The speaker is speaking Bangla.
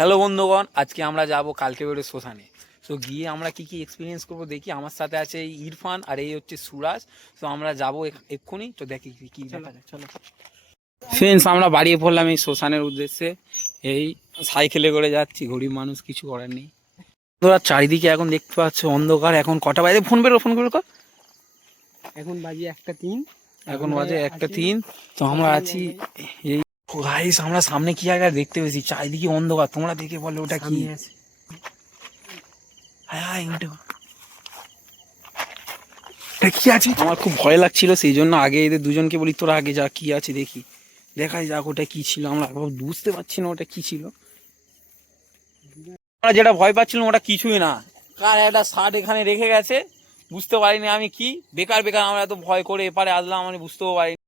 হ্যালো বন্ধুগণ, আজকে আমরা যাব কালকে বেরো শ্মশানে। তো গিয়ে আমরা কি কি এক্সপিরিয়েন্স করবো দেখি। আমার সাথে আছে এই ইরফান আর এই হচ্ছে সুরাজ। তো আমরা যাবো এক্ষুনি, তো দেখি কি দেখা যায়। চলো ফ্রেন্ডস, আমরা বাড়িয়ে পড়লাম এই শ্মশানের উদ্দেশ্যে। এই সাইকেলে করে যাচ্ছি, গরিব মানুষ, কিছু করার নেই। তোরা চারিদিকে এখন দেখতে পাচ্ছ অন্ধকার। এখন কটা বাজে? ফোন বেরো কর। এখন বাজে 1:03। এখন বাজে 1:03। তো আমরা আছি এই গাইস, আমরা সামনে কি জায়গা দেখতে পেয়েছি, চারিদিকে অন্ধকার। তোমরা দেখে বলো ওটা কি? কি আছে? আমার খুব ভয় লাগছিল, সেই জন্য আগে এদের দুজনকে বলি তোরা আগে যা, কি আছে দেখি, দেখাই যাক ওটা কি ছিল। আমরা বুঝতে পারছি না ওটা কি ছিল। আমরা যেটা ভয় পাচ্ছিলাম ওটা কিছুই না। কার একটা শার্ট এখানে রেখে গেছে, বুঝতে পারিনি আমি কি। বেকার বেকার আমরা এত ভয় করে এপারে আসলাম, আমি বুঝতেও পারিনি।